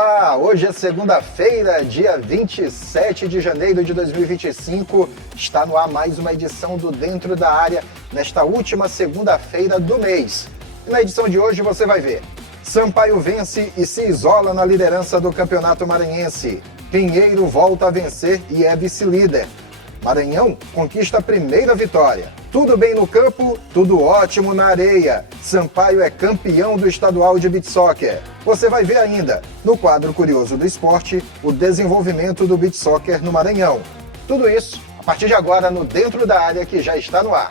Olá, hoje é segunda-feira, dia 27 de janeiro de 2025. Está no ar mais uma edição do Dentro da Área, nesta última segunda-feira do mês. E na edição de hoje você vai ver: Sampaio vence e se isola na liderança do Campeonato Maranhense. Pinheiro volta a vencer e é vice-líder. Maranhão conquista a primeira vitória. Tudo bem no campo, tudo ótimo na areia. Sampaio é campeão do estadual de beach soccer. Você vai ver ainda, no quadro Curioso do Esporte, o desenvolvimento do beach soccer no Maranhão. Tudo isso a partir de agora no Dentro da Área, que já está no ar.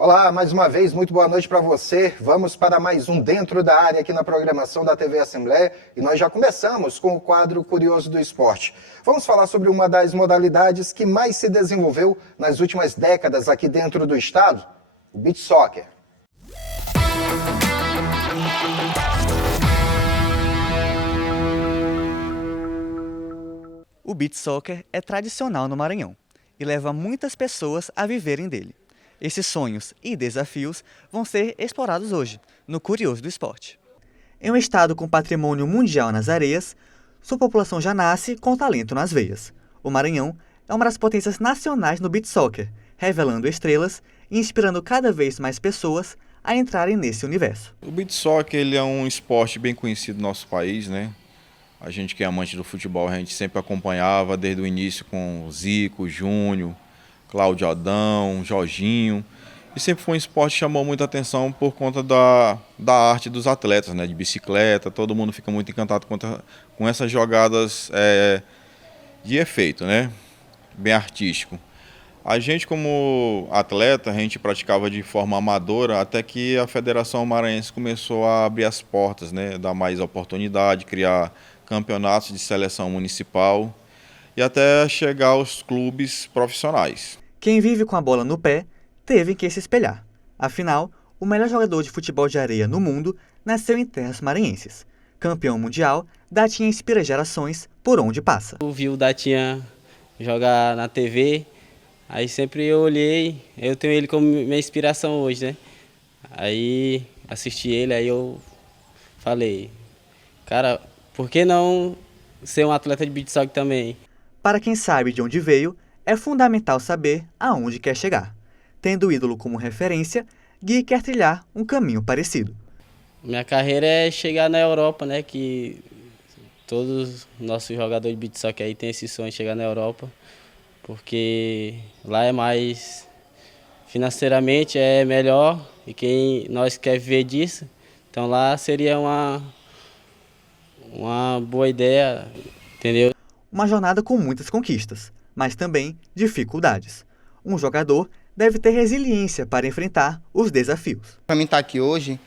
Olá, mais uma vez, muito boa noite para você. Vamos para mais um Dentro da Área aqui na programação da TV Assembleia e nós já começamos com o quadro Curioso do Esporte. Vamos falar sobre uma das modalidades que mais se desenvolveu nas últimas décadas aqui dentro do estado, o beach soccer. O beach soccer é tradicional no Maranhão e leva muitas pessoas a viverem dele. Esses sonhos e desafios vão ser explorados hoje, no Curioso do Esporte. Em um estado com patrimônio mundial nas areias, sua população já nasce com talento nas veias. O Maranhão é uma das potências nacionais no beach soccer, revelando estrelas e inspirando cada vez mais pessoas a entrarem nesse universo. O beach soccer ele é um esporte bem conhecido no nosso país, né? A gente que é amante do futebol, a gente sempre acompanhava desde o início com Zico, Júnior, Cláudio Adão, Jorginho, e sempre foi um esporte que chamou muita atenção por conta da arte dos atletas, né? De bicicleta, todo mundo fica muito encantado com essas jogadas de efeito, né? Bem artístico. A gente como atleta, a gente praticava de forma amadora até que a Federação Maranhense começou a abrir as portas, né? Dar mais oportunidade, criar campeonatos de seleção municipal e até chegar aos clubes profissionais. Quem vive com a bola no pé teve que se espelhar. Afinal, o melhor jogador de futebol de areia no mundo nasceu em terras maranhenses. Campeão mundial, Datinha inspira gerações por onde passa. Eu vi o Datinha jogar na TV, aí sempre eu olhei, eu tenho ele como minha inspiração hoje, né? Aí assisti ele, aí eu falei, cara, por que não ser um atleta de beach soccer também? Para quem sabe de onde veio, é fundamental saber aonde quer chegar. Tendo o ídolo como referência, Gui quer trilhar um caminho parecido. Minha carreira é chegar na Europa, né? Que todos os nossos jogadores de beach soccer aí têm esse sonho de chegar na Europa, porque lá é mais financeiramente é melhor e quem nós quer viver disso, então lá seria uma boa ideia, entendeu? Uma jornada com muitas conquistas, mas também dificuldades. Um jogador deve ter resiliência para enfrentar os desafios. Para mim estar aqui hoje,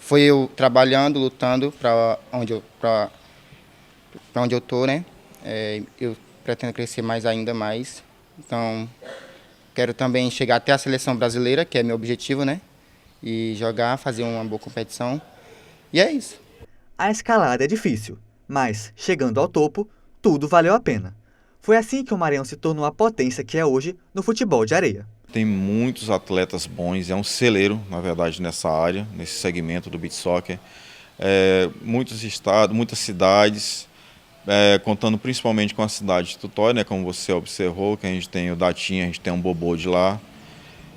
foi eu trabalhando, lutando para onde eu estou, né? Eu pretendo crescer ainda mais. Então, quero também chegar até a seleção brasileira, que é meu objetivo, né? E jogar, fazer uma boa competição. E é isso. A escalada é difícil, mas, chegando ao topo, tudo valeu a pena. Foi assim que o Maranhão se tornou a potência que é hoje no futebol de areia. Tem muitos atletas bons, é um celeiro, na verdade, nessa área, nesse segmento do beach soccer. Muitos estados, muitas cidades, contando principalmente com a cidade de Tutóia, né, como você observou, que a gente tem o Datinha, a gente tem um Bobô de lá.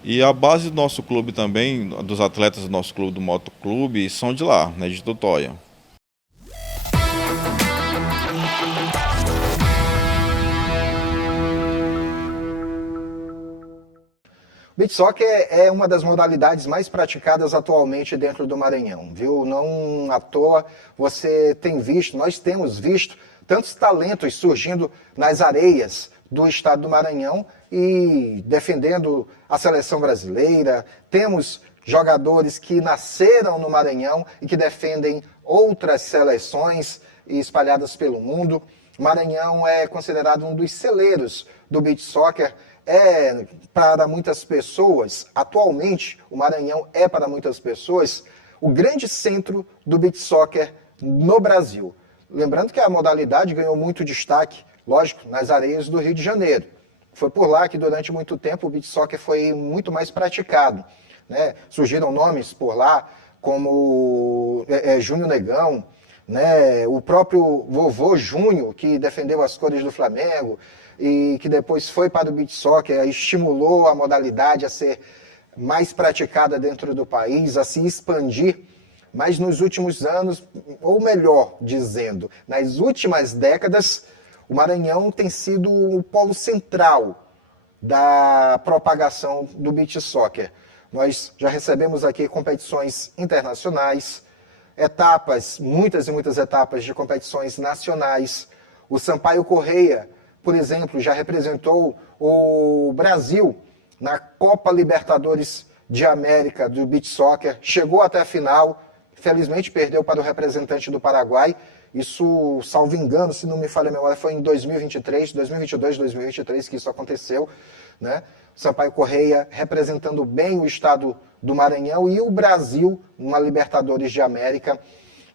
E a base do nosso clube também, dos atletas do nosso clube, do motoclube, são de lá, né, de Tutóia. O beach soccer é uma das modalidades mais praticadas atualmente dentro do Maranhão, viu? Não à toa você tem visto, nós temos visto tantos talentos surgindo nas areias do estado do Maranhão e defendendo a seleção brasileira. Temos jogadores que nasceram no Maranhão e que defendem outras seleções espalhadas pelo mundo. O Maranhão é considerado um dos celeiros do beach soccer. Para muitas pessoas, atualmente, o Maranhão é para muitas pessoas o grande centro do beach soccer no Brasil. Lembrando que a modalidade ganhou muito destaque, lógico, nas areias do Rio de Janeiro. Foi por lá que durante muito tempo o beach soccer foi muito mais praticado. né? Surgiram nomes por lá, como Júnior Negão, né? O próprio vovô Júnior, que defendeu as cores do Flamengo e que depois foi para o beach soccer, estimulou a modalidade a ser mais praticada dentro do país, a se expandir. Mas nos últimos anos, ou melhor dizendo, nas últimas décadas, o Maranhão tem sido o polo central da propagação do beach soccer. Nós já recebemos aqui competições internacionais, etapas, muitas e muitas etapas de competições nacionais. O Sampaio Corrêa, por exemplo, já representou o Brasil na Copa Libertadores de América do beach soccer, chegou até a final, infelizmente perdeu para o representante do Paraguai. Isso, salvo engano, se não me falha a memória, foi em 2023, 2022, 2023 que isso aconteceu, né? Sampaio Corrêa representando bem o estado do Maranhão e o Brasil numa Libertadores de América.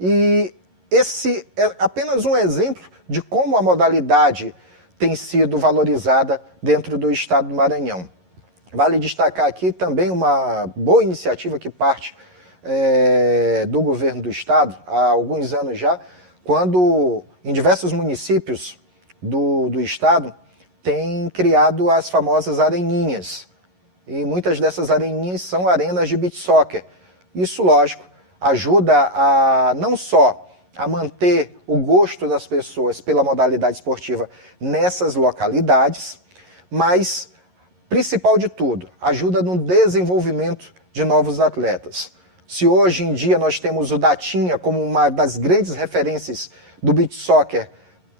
E esse é apenas um exemplo de como a modalidade tem sido valorizada dentro do estado do Maranhão. Vale destacar aqui também uma boa iniciativa que parte do governo do estado, há alguns anos já, quando em diversos municípios do estado tem criado as famosas areninhas. E muitas dessas areninhas são arenas de beach soccer. Isso, lógico, ajuda a não só a manter o gosto das pessoas pela modalidade esportiva nessas localidades, mas, principal de tudo, ajuda no desenvolvimento de novos atletas. Se hoje em dia nós temos o Datinha como uma das grandes referências do beach soccer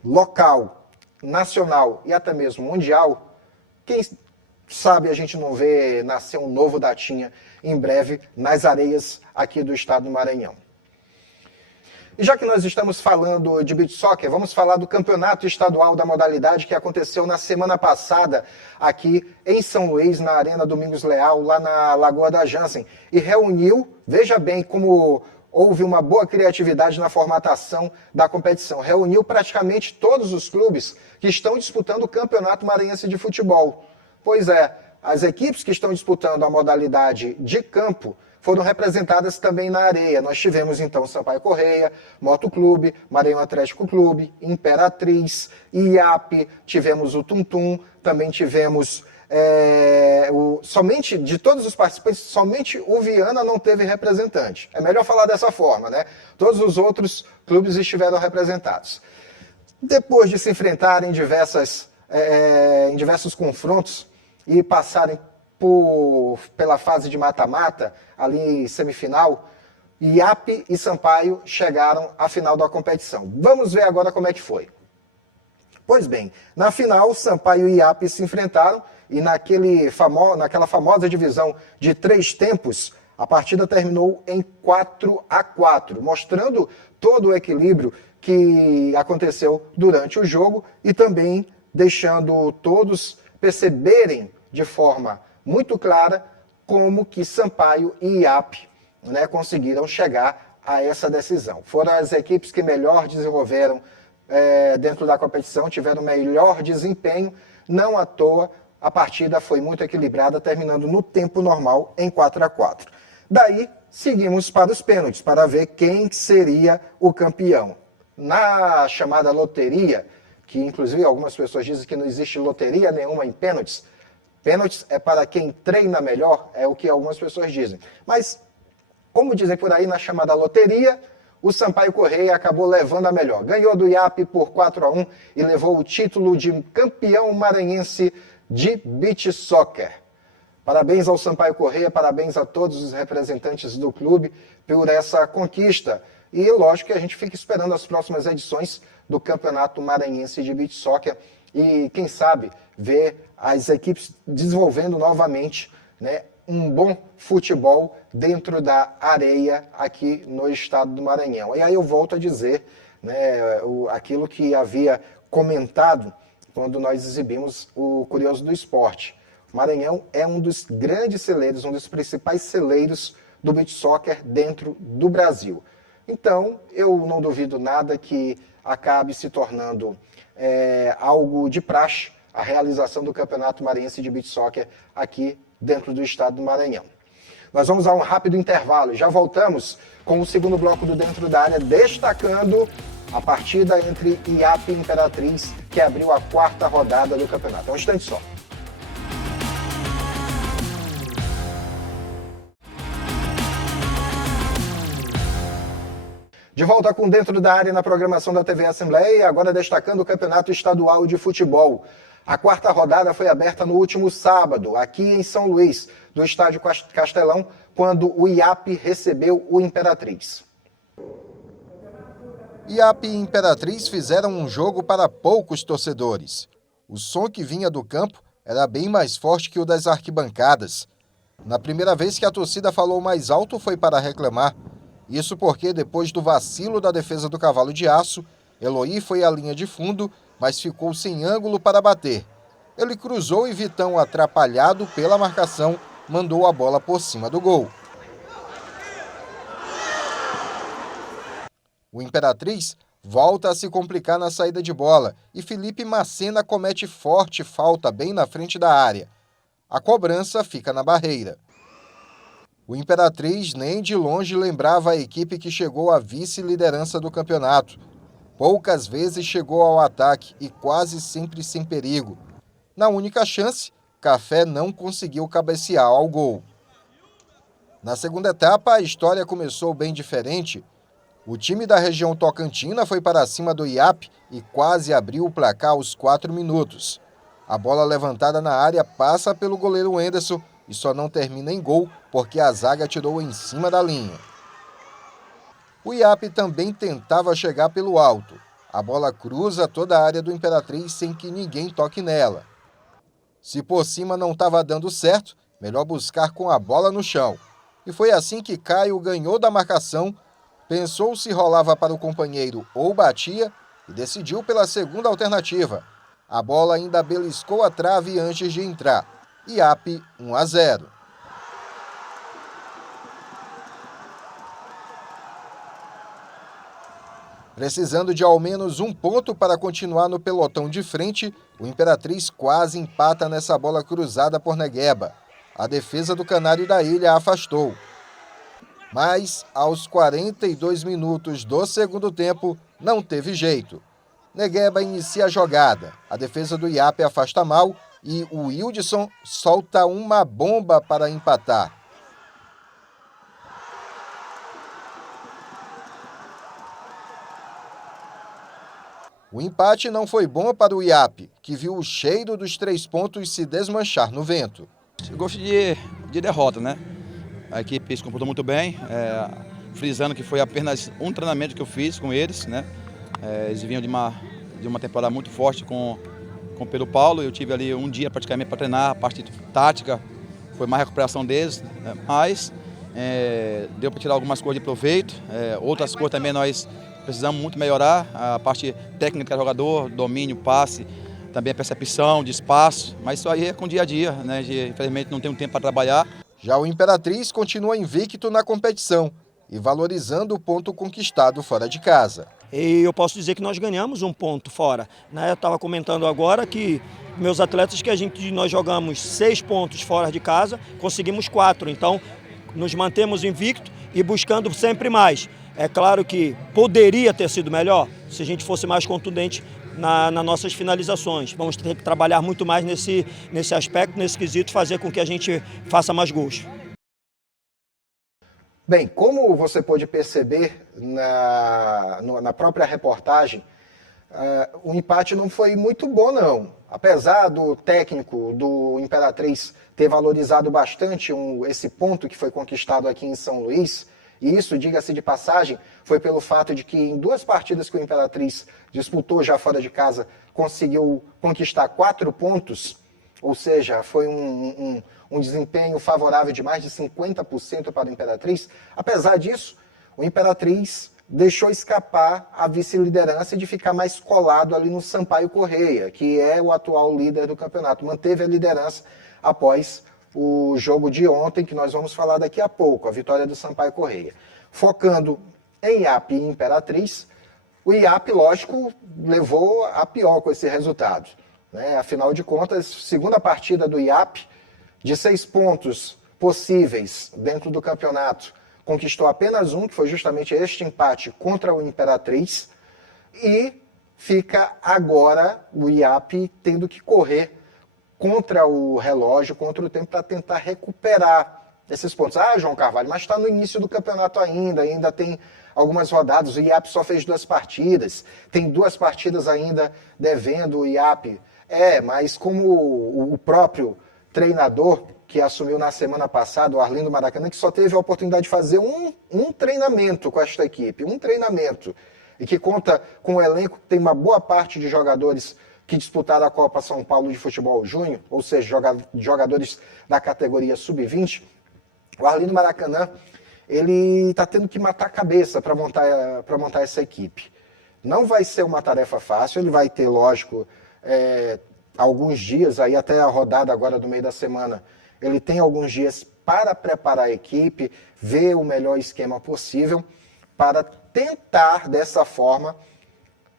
local, nacional e até mesmo mundial, quem sabe a gente não vê nascer um novo Datinha em breve nas areias aqui do estado do Maranhão. E já que nós estamos falando de beach soccer, vamos falar do campeonato estadual da modalidade que aconteceu na semana passada aqui em São Luís, na Arena Domingos Leal, lá na Lagoa da Jansen. E reuniu, veja bem como houve uma boa criatividade na formatação da competição, reuniu praticamente todos os clubes que estão disputando o Campeonato Maranhense de Futebol. Pois é, as equipes que estão disputando a modalidade de campo foram representadas também na areia. Nós tivemos então Sampaio Corrêa, Moto Clube, Maranhão Atlético Clube, Imperatriz, IAP, tivemos o Tum Tum, também tivemos somente de todos os participantes, somente o Viana não teve representante. É melhor falar dessa forma, né? Todos os outros clubes estiveram representados. Depois de se enfrentarem em diversos confrontos e passarem pela fase de mata-mata, ali semifinal, IAP e Sampaio chegaram à final da competição. Vamos ver agora como é que foi. Pois bem, na final, Sampaio e IAP se enfrentaram e naquela famosa divisão de 3 tempos, a partida terminou em 4-4, mostrando todo o equilíbrio que aconteceu durante o jogo e também deixando todos perceberem de forma muito clara como que Sampaio e IAP, né, conseguiram chegar a essa decisão. Foram as equipes que melhor desenvolveram dentro da competição, tiveram melhor desempenho, não à toa a partida foi muito equilibrada, terminando no tempo normal em 4-4. Daí, seguimos para os pênaltis, para ver quem seria o campeão. Na chamada loteria, que inclusive algumas pessoas dizem que não existe loteria nenhuma em pênaltis, pênaltis é para quem treina melhor, é o que algumas pessoas dizem. Mas, como dizem por aí, na chamada loteria, o Sampaio Corrêa acabou levando a melhor. Ganhou do IAP por 4-1 e levou o título de campeão maranhense de beach soccer. Parabéns ao Sampaio Corrêa, parabéns a todos os representantes do clube por essa conquista. E lógico que a gente fica esperando as próximas edições do Campeonato Maranhense de Beach Soccer e, quem sabe, ver as equipes desenvolvendo novamente, né, um bom futebol dentro da areia aqui no estado do Maranhão. E aí eu volto a dizer, né, aquilo que havia comentado quando nós exibimos o Curioso do Esporte. O Maranhão é um dos grandes celeiros, um dos principais celeiros do beach soccer dentro do Brasil. Então, eu não duvido nada que acabe se tornando algo de praxe a realização do Campeonato Maranhense de Beach Soccer aqui dentro do estado do Maranhão. Nós vamos a um rápido intervalo. Já voltamos com o segundo bloco do Dentro da Área, destacando a partida entre IAP e Imperatriz, que abriu a 4ª rodada do campeonato. Um instante só. De volta com Dentro da Área na programação da TV Assembleia, agora destacando o Campeonato Estadual de Futebol. A 4ª rodada foi aberta no último sábado, aqui em São Luís, do Estádio Castelão, quando o IAP recebeu o Imperatriz. IAP e Imperatriz fizeram um jogo para poucos torcedores. O som que vinha do campo era bem mais forte que o das arquibancadas. Na primeira vez que a torcida falou mais alto foi para reclamar. Isso porque, depois do vacilo da defesa do Cavalo de Aço, Eloy foi à linha de fundo, mas ficou sem ângulo para bater. Ele cruzou e Vitão, atrapalhado pela marcação, mandou a bola por cima do gol. O Imperatriz volta a se complicar na saída de bola e Felipe Macena comete forte falta bem na frente da área. A cobrança fica na barreira. O Imperatriz nem de longe lembrava a equipe que chegou à vice-liderança do campeonato. Poucas vezes chegou ao ataque e quase sempre sem perigo. Na única chance, Café não conseguiu cabecear ao gol. Na segunda etapa, a história começou bem diferente. O time da região tocantina foi para cima do IAP e quase abriu o placar aos 4 minutos. A bola levantada na área passa pelo goleiro Henderson e só não termina em gol porque a zaga tirou em cima da linha. O IAP também tentava chegar pelo alto. A bola cruza toda a área do Imperatriz sem que ninguém toque nela. Se por cima não estava dando certo, melhor buscar com a bola no chão. E foi assim que Caio ganhou da marcação, pensou se rolava para o companheiro ou batia e decidiu pela segunda alternativa. A bola ainda beliscou a trave antes de entrar. IAP 1-0. Precisando de ao menos um ponto para continuar no pelotão de frente, o Imperatriz quase empata nessa bola cruzada por Negueba. A defesa do Canário da Ilha afastou. Mas, aos 42 minutos do segundo tempo, não teve jeito. Negueba inicia a jogada, a defesa do IAP afasta mal e o Wildson solta uma bomba para empatar. O empate não foi bom para o IAP, que viu o cheiro dos 3 pontos se desmanchar no vento. Eu gosto de derrota, né? A equipe se comportou muito bem, frisando que foi apenas um treinamento que eu fiz com eles, né? Eles vinham de uma temporada muito forte com o Pedro Paulo. Eu tive ali um dia praticamente para treinar, a parte tática foi mais recuperação deles, mas deu para tirar algumas coisas de proveito, outras coisas também nós precisamos muito melhorar, a parte técnica do jogador, domínio, passe, também a percepção de espaço, mas isso aí é com o dia a dia, né? Infelizmente não tem tempo para trabalhar. Já o Imperatriz continua invicto na competição e valorizando o ponto conquistado fora de casa. E eu posso dizer que nós ganhamos um ponto fora. Eu estava comentando agora que meus atletas, nós jogamos 6 pontos fora de casa, conseguimos 4. Então, nos mantemos invicto e buscando sempre mais. É claro que poderia ter sido melhor se a gente fosse mais contundente nas nossas finalizações. Vamos ter que trabalhar muito mais nesse aspecto, nesse quesito, fazer com que a gente faça mais gols. Bem, como você pôde perceber na própria reportagem, o empate não foi muito bom, não. Apesar do técnico do Imperatriz ter valorizado bastante esse ponto que foi conquistado aqui em São Luís, e isso, diga-se de passagem, foi pelo fato de que em 2 partidas que o Imperatriz disputou já fora de casa, conseguiu conquistar 4 pontos, ou seja, foi um desempenho favorável de mais de 50% para o Imperatriz. Apesar disso, o Imperatriz deixou escapar a vice-liderança de ficar mais colado ali no Sampaio Corrêa, que é o atual líder do campeonato. Manteve a liderança após o jogo de ontem, que nós vamos falar daqui a pouco, a vitória do Sampaio Corrêa. Focando em IAP e Imperatriz, o IAP, lógico, levou a pior com esse resultado. Afinal de contas, segunda partida do IAP, de 6 pontos, possíveis dentro do campeonato, conquistou apenas um, que foi justamente este empate contra o Imperatriz, e fica agora o IAP tendo que correr contra o relógio, contra o tempo, para tentar recuperar esses pontos. Ah, João Carvalho, mas está no início do campeonato ainda tem algumas rodadas, o IAP só fez 2 partidas, tem 2 partidas ainda devendo o IAP. Mas como o próprio treinador que assumiu na semana passada, o Arlindo Maracanã, que só teve a oportunidade de fazer um treinamento com esta equipe, um treinamento, e que conta com um elenco que tem uma boa parte de jogadores que disputaram a Copa São Paulo de Futebol Júnior, ou seja, jogadores da categoria Sub-20, o Arlindo Maracanã, ele está tendo que matar a cabeça para montar essa equipe. Não vai ser uma tarefa fácil, ele vai ter, lógico, alguns dias, aí até a rodada agora do meio da semana, ele tem alguns dias para preparar a equipe, ver o melhor esquema possível, para tentar, dessa forma,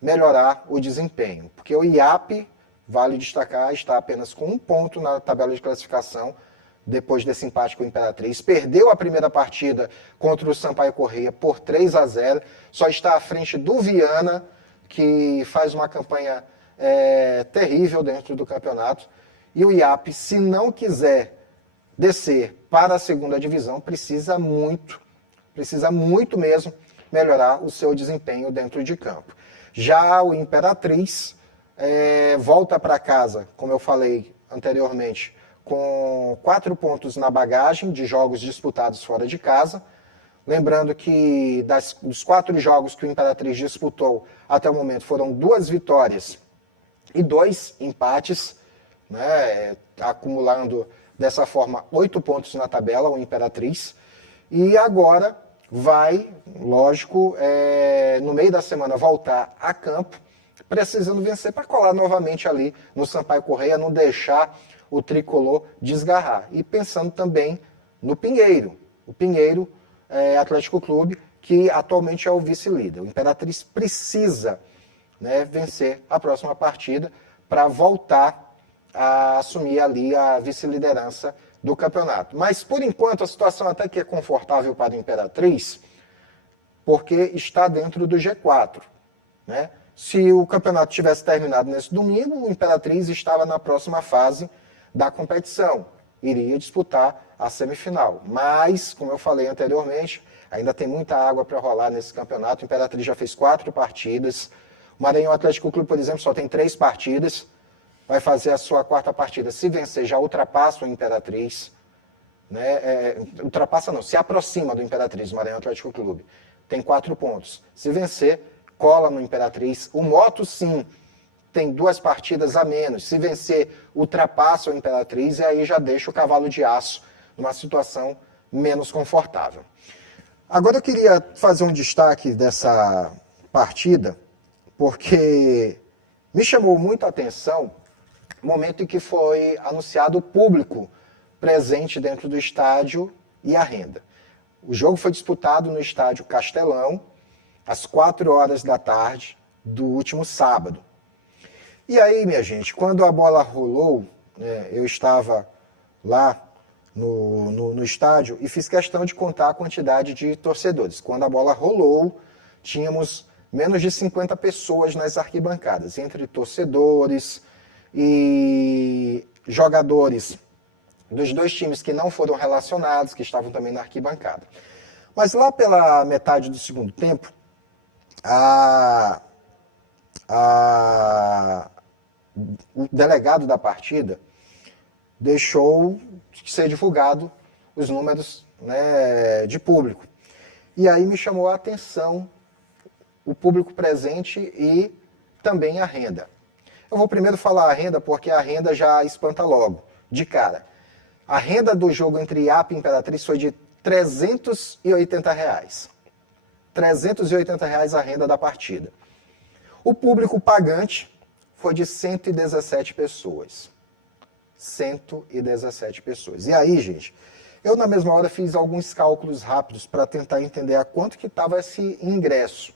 melhorar o desempenho. Porque o IAP, vale destacar, está apenas com 1 ponto na tabela de classificação, depois desse empate com o Imperatriz. Perdeu a primeira partida contra o Sampaio Corrêa por 3-0, só está à frente do Viana, que faz uma campanha terrível dentro do campeonato. E o IAP, se não quiser descer para a segunda divisão, precisa muito mesmo melhorar o seu desempenho dentro de campo. Já o Imperatriz volta para casa, como eu falei anteriormente, com 4 pontos na bagagem de jogos disputados fora de casa. Lembrando que dos 4 jogos que o Imperatriz disputou até o momento foram 2 vitórias e 2 empates, né, acumulando dessa forma 8 pontos na tabela, o Imperatriz. E agora vai, lógico, no meio da semana voltar a campo, precisando vencer para colar novamente ali no Sampaio Corrêa, não deixar o tricolor desgarrar. E pensando também no Pinheiro. O Pinheiro Atlético Clube, que atualmente é o vice-líder. O Imperatriz precisa, né, vencer a próxima partida para voltar a assumir ali a vice-liderança do campeonato. Mas, por enquanto, a situação até que é confortável para o Imperatriz, porque está dentro do G4, né? Se o campeonato tivesse terminado nesse domingo, o Imperatriz estava na próxima fase da competição, iria disputar a semifinal. Mas, como eu falei anteriormente, ainda tem muita água para rolar nesse campeonato. O Imperatriz já fez 4 partidas. O Maranhão Atlético Clube, por exemplo, só tem 3 partidas. Vai fazer a sua 4ª partida. Se vencer, já ultrapassa o Imperatriz. Né? Ultrapassa não, se aproxima do Imperatriz, o Maranhão Atlético Clube. Tem 4 pontos. Se vencer, cola no Imperatriz. O Moto, sim, tem 2 partidas a menos. Se vencer, ultrapassa o Imperatriz e aí já deixa o Cavalo de Aço numa situação menos confortável. Agora eu queria fazer um destaque dessa partida, porque me chamou muito a atenção o momento em que foi anunciado o público presente dentro do estádio e a renda. O jogo foi disputado no estádio Castelão, às 4h do último sábado. E aí, minha gente, quando a bola rolou, eu estava lá no estádio e fiz questão de contar a quantidade de torcedores. Quando a bola rolou, tínhamos menos de 50 pessoas nas arquibancadas, entre torcedores e jogadores dos 2 times que não foram relacionados, que estavam também na arquibancada. Mas lá pela metade do segundo tempo, o delegado da partida deixou de ser divulgado os números, né, de público. E aí me chamou a atenção o público presente e também a renda. Eu vou primeiro falar a renda, porque a renda já espanta logo, de cara. A renda do jogo entre IAP e Imperatriz foi de R$ 380. R$ 380 a renda da partida. O público pagante foi de 117 pessoas. 117 pessoas. E aí, gente, eu na mesma hora fiz alguns cálculos rápidos para tentar entender a quanto que estava esse ingresso.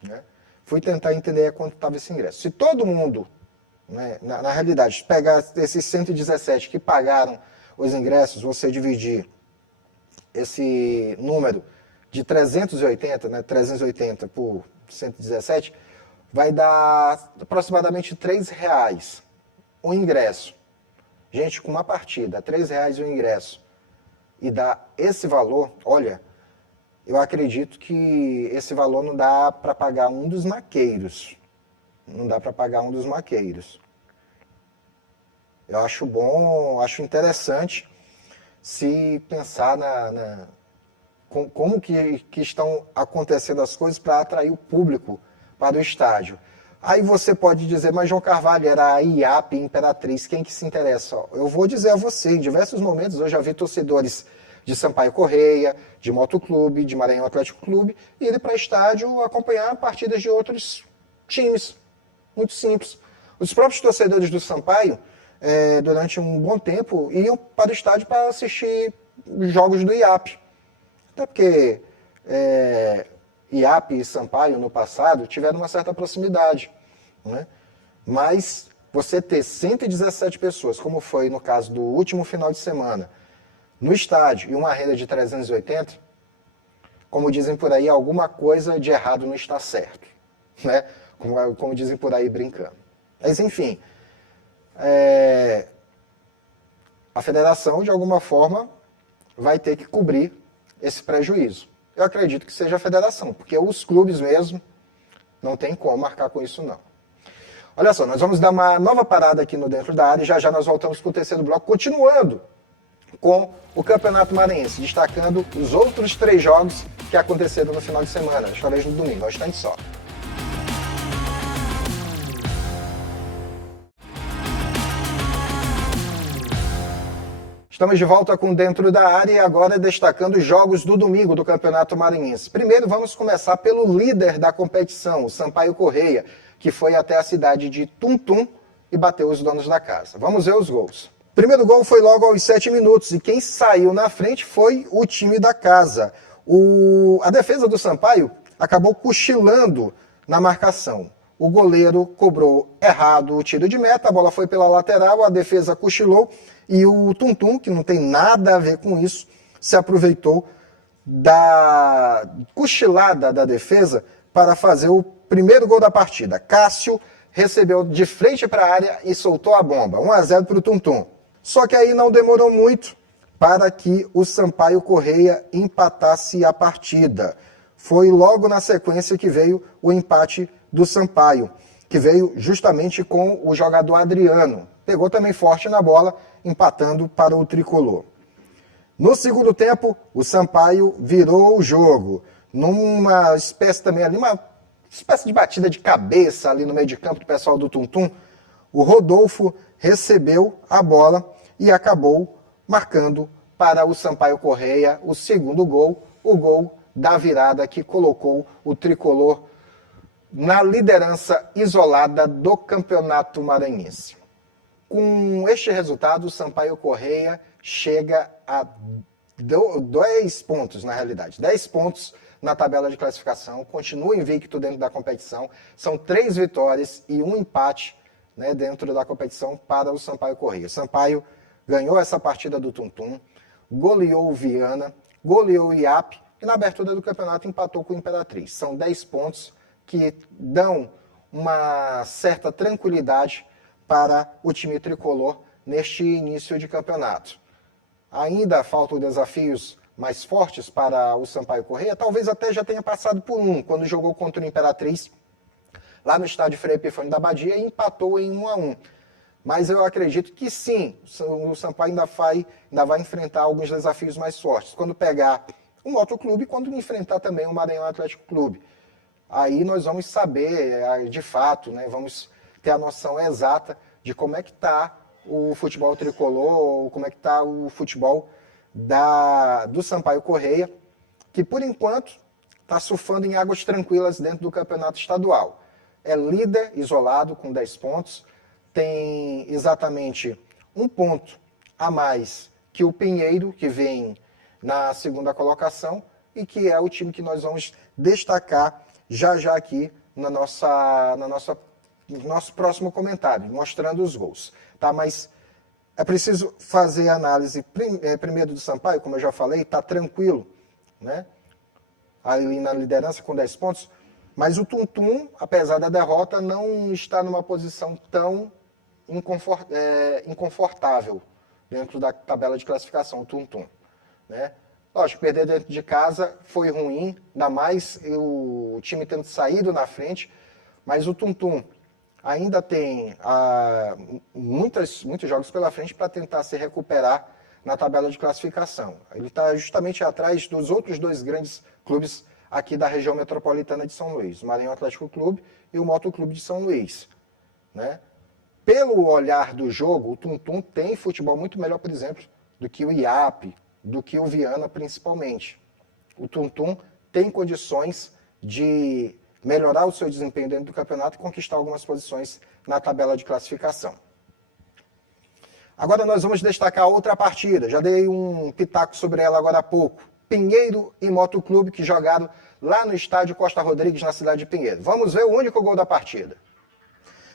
Né? Fui tentar entender a quanto estava esse ingresso. Se todo mundo, né, na realidade, pegar esses 117 que pagaram os ingressos, você dividir esse número de 380, né, 380 por 117, vai dar aproximadamente R$3 o ingresso. Gente, com uma partida, R$3 o ingresso, e dá esse valor, olha, eu acredito que esse valor não dá para pagar um dos maqueiros. Não dá para pagar um dos maqueiros. Eu acho bom, acho interessante se pensar como que estão acontecendo as coisas para atrair o público para o estádio. Aí você pode dizer, mas João Carvalho, era a IAP Imperatriz, quem que se interessa? Eu vou dizer a você, em diversos momentos eu já vi torcedores de Sampaio Correia, de Motoclube, de Maranhão Atlético Clube, irem para estádio acompanhar partidas de outros times. Muito simples. Os próprios torcedores do Sampaio, durante um bom tempo, iam para o estádio para assistir jogos do IAP. Até porque IAP e Sampaio, no passado, tiveram uma certa proximidade. Né? Mas você ter 117 pessoas, como foi no caso do último final de semana, no estádio, e uma renda de 380, como dizem por aí, alguma coisa de errado não está certo. Né? Como dizem por aí, brincando. Mas, enfim, a federação, de alguma forma, vai ter que cobrir esse prejuízo. Eu acredito que seja a federação, porque os clubes mesmo não tem como marcar com isso, não. Olha só, nós vamos dar uma nova parada aqui no Dentro da Área e já nós voltamos com o terceiro bloco, continuando com o Campeonato Maranhense, destacando os outros 3 jogos que aconteceram no final de semana, desta vez no domingo, ao instante só. Estamos de volta com Dentro da Área e agora destacando os jogos do domingo do Campeonato Maranhense. Primeiro vamos começar pelo líder da competição, o Sampaio Correia, que foi até a cidade de Tuntum e bateu os donos da casa. Vamos ver os gols. O primeiro gol foi logo aos 7 minutos e quem saiu na frente foi o time da casa. A defesa do Sampaio acabou cochilando na marcação. O goleiro cobrou errado o tiro de meta, a bola foi pela lateral, a defesa cochilou e o Tuntum, que não tem nada a ver com isso, se aproveitou da cochilada da defesa para fazer o primeiro gol da partida. Cássio recebeu de frente para a área e soltou a bomba. 1-0 para o Tuntum. Só que aí não demorou muito para que o Sampaio Correia empatasse a partida. Foi logo na sequência que veio o empate do Sampaio, que veio justamente com o jogador Adriano. Pegou também forte na bola, empatando para o tricolor. No segundo tempo, o Sampaio virou o jogo, numa espécie também ali, uma espécie de batida de cabeça ali no meio de campo do pessoal do Tuntum. O Rodolfo recebeu a bola e acabou marcando para o Sampaio Correia o segundo gol, o gol da virada que colocou o tricolor na liderança isolada do Campeonato Maranhense. Com este resultado, o Sampaio Correia chega a 2 pontos, na realidade, 10 pontos na tabela de classificação, continua invicto dentro da competição, são 3 vitórias e 1 empate, né, dentro da competição para o Sampaio Correia. Sampaio ganhou essa partida do Tuntum, goleou o Viana, goleou o IAP e na abertura do campeonato empatou com o Imperatriz. São 10 pontos que dão uma certa tranquilidade para o time tricolor neste início de campeonato. Ainda faltam desafios mais fortes para o Sampaio Correia, talvez até já tenha passado por um, quando jogou contra o Imperatriz, lá no estádio Frei Epifânio da Badia, e empatou em 1-1. Mas eu acredito que sim, o Sampaio ainda vai enfrentar alguns desafios mais fortes. Quando pegar o Motoclube, quando enfrentar também o Maranhão Atlético Clube. Aí nós vamos saber, de fato, né, vamos ter a noção exata de como é que está o futebol tricolor, como é que está o futebol do Sampaio Correia, que por enquanto está surfando em águas tranquilas dentro do campeonato estadual. É líder isolado com 10 pontos, tem exatamente 1 ponto a mais que o Pinheiro, que vem na segunda colocação e que é o time que nós vamos destacar já aqui no nosso próximo comentário, mostrando os gols. Tá? Mas É preciso fazer a análise primeiro do Sampaio, como eu já falei, está tranquilo, né? Ali na liderança com 10 pontos, mas o Tum-Tum, apesar da derrota, não está numa posição tão inconfortável dentro da tabela de classificação, o Tum-Tum, né? Lógico, perder dentro de casa foi ruim, ainda mais o time tendo saído na frente, mas o Tum-Tum ainda tem muitos jogos pela frente para tentar se recuperar na tabela de classificação. Ele está justamente atrás dos outros dois grandes clubes aqui da região metropolitana de São Luís, o Maranhão Atlético Clube e o Moto Clube de São Luís, né? Pelo olhar do jogo, o Tum-Tum tem futebol muito melhor, por exemplo, do que o IAP, do que o Viana, principalmente. O Tum-Tum tem condições de melhorar o seu desempenho dentro do campeonato e conquistar algumas posições na tabela de classificação. Agora nós vamos destacar outra partida. Já dei um pitaco sobre ela agora há pouco. Pinheiro e Moto Clube, que jogaram lá no estádio Costa Rodrigues, na cidade de Pinheiro. Vamos ver o único gol da partida.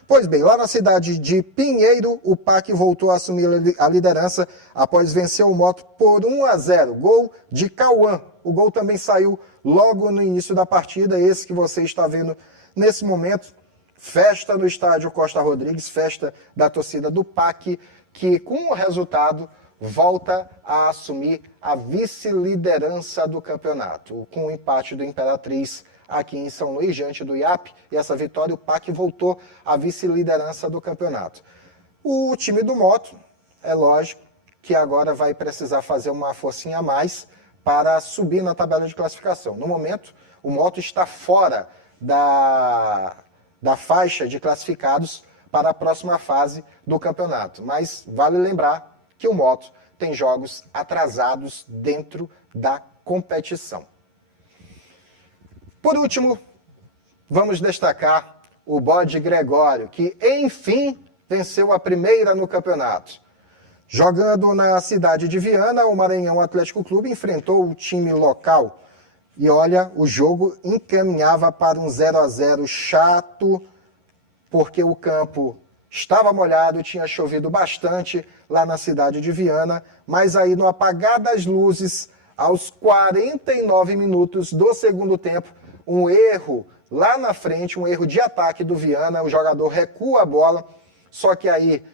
Pois bem, lá na cidade de Pinheiro, o PAC voltou a assumir a liderança após vencer o Moto por 1-0. Gol de Cauã. O gol também saiu logo no início da partida, esse que você está vendo nesse momento. Festa no estádio Costa Rodrigues, festa da torcida do PAC, que com o resultado volta a assumir a vice-liderança do campeonato, com o empate do Imperatriz aqui em São Luís, diante do IAP, e essa vitória, o PAC voltou à vice-liderança do campeonato. O time do Moto, é lógico, que agora vai precisar fazer uma forcinha a mais para subir na tabela de classificação. No momento, o Moto está fora da faixa de classificados para a próxima fase do campeonato, mas vale lembrar que o Moto tem jogos atrasados dentro da competição. Por último, vamos destacar o Bode Gregório, que enfim venceu a primeira no campeonato. Jogando na cidade de Viana, o Maranhão Atlético Clube enfrentou o time local. E olha, o jogo encaminhava para um 0-0 chato, porque o campo estava molhado, tinha chovido bastante lá na cidade de Viana, mas aí no apagar das luzes, aos 49 minutos do segundo tempo, um erro lá na frente, um erro de ataque do Viana, o jogador recua a bola, só que aí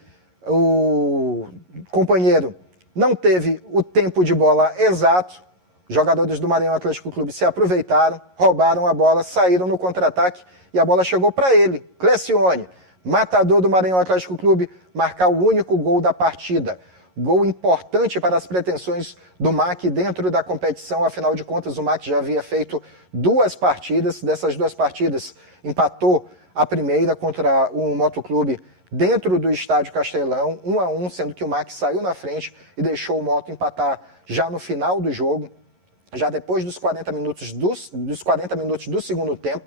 o companheiro não teve o tempo de bola exato, os jogadores do Maranhão Atlético Clube se aproveitaram, roubaram a bola, saíram no contra-ataque e a bola chegou para ele, Clecione, matador do Maranhão Atlético Clube, marcar o único gol da partida. Gol importante para as pretensões do MAC dentro da competição, afinal de contas o MAC já havia feito 2 partidas, dessas 2 partidas empatou a primeira contra o Motoclube dentro do estádio Castelão, 1-1, sendo que o MAC saiu na frente e deixou o Moto empatar já no final do jogo, já depois dos 40 minutos do segundo tempo.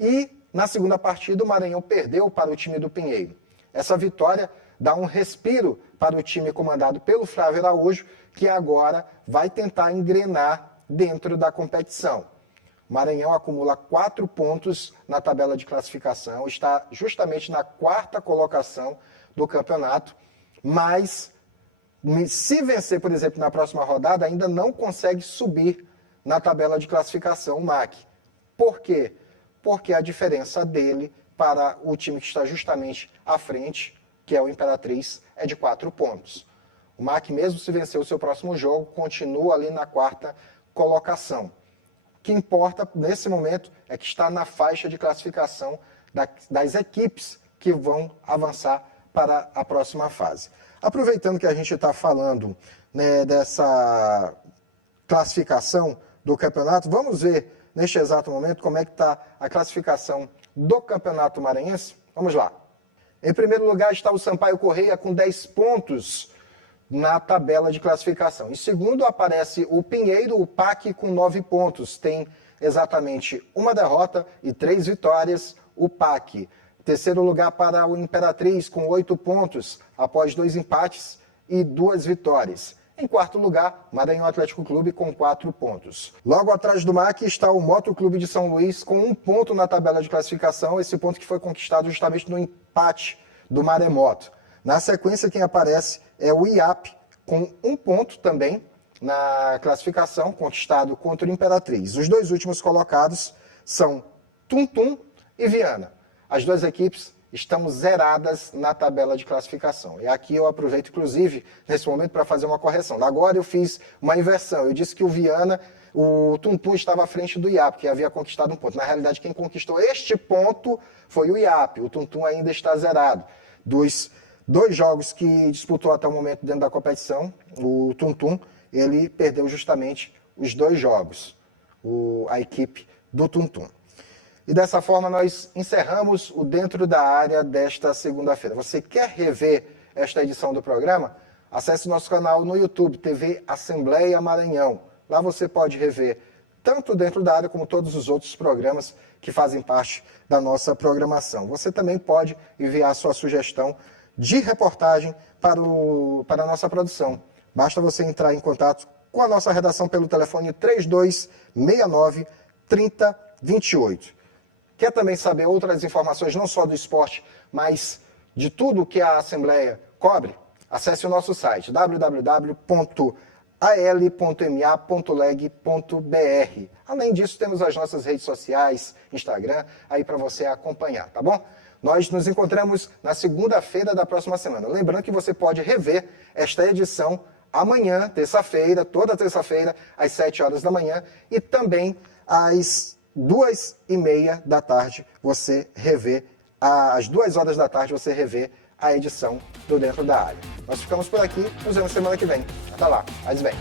E na segunda partida o Maranhão perdeu para o time do Pinheiro. Essa vitória dá um respiro para o time comandado pelo Flávio Araújo, que agora vai tentar engrenar dentro da competição. O Maranhão acumula 4 pontos na tabela de classificação, está justamente na 4ª colocação do campeonato, mas se vencer, por exemplo, na próxima rodada, ainda não consegue subir na tabela de classificação o MAC. Por quê? Porque a diferença dele para o time que está justamente à frente, que é o Imperatriz, é de 4 pontos. O MAC, mesmo se vencer o seu próximo jogo, continua ali na 4ª colocação. O que importa nesse momento é que está na faixa de classificação das equipes que vão avançar para a próxima fase. Aproveitando que a gente está falando, né, dessa classificação do campeonato, vamos ver neste exato momento como é que está a classificação do Campeonato Maranhense. Vamos lá. Em primeiro lugar está o Sampaio Correia com 10 pontos na tabela de classificação. Em segundo aparece o Pinheiro, o PAC com 9 pontos. Tem exatamente 1 derrota e 3 vitórias, o PAC. Terceiro lugar para o Imperatriz com 8 pontos, após 2 empates e 2 vitórias. Em quarto lugar, Maranhão Atlético Clube com 4 pontos. Logo atrás do MAC está o Moto Clube de São Luís com 1 ponto na tabela de classificação, esse ponto que foi conquistado justamente no empate do Maremoto. Na sequência, quem aparece é o IAP, com 1 ponto também na classificação, conquistado contra o Imperatriz. Os 2 últimos colocados são Tum-Tum e Viana. As 2 equipes estão zeradas na tabela de classificação. E aqui eu aproveito, inclusive, nesse momento para fazer uma correção. Agora eu fiz uma inversão. Eu disse que o Tum-Tum estava à frente do IAP, que havia conquistado 1 ponto. Na realidade, quem conquistou este ponto foi o IAP. O Tum-Tum ainda está zerado. Dos 2 jogos que disputou até o momento dentro da competição, o Tum-Tum, ele perdeu justamente os 2 jogos, a equipe do Tum-Tum. E dessa forma nós encerramos o Dentro da Área desta segunda-feira. Você quer rever esta edição do programa? Acesse nosso canal no YouTube, TV Assembleia Maranhão. Lá você pode rever tanto Dentro da Área como todos os outros programas que fazem parte da nossa programação. Você também pode enviar sua sugestão de reportagem para a nossa produção. Basta você entrar em contato com a nossa redação pelo telefone 3269-3028. Quer também saber outras informações, não só do esporte, mas de tudo que a Assembleia cobre? Acesse o nosso site www.al.ma.leg.br. Além disso, temos as nossas redes sociais, Instagram, aí para você acompanhar, tá bom? Nós nos encontramos na segunda-feira da próxima semana. Lembrando que você pode rever esta edição amanhã, terça-feira, toda terça-feira, às 7 horas da manhã, e também às 2h30 da tarde, você revê, às 2 horas da tarde, você revê a edição do Dentro da Área. Nós ficamos por aqui, nos vemos semana que vem. Até lá, mais bem.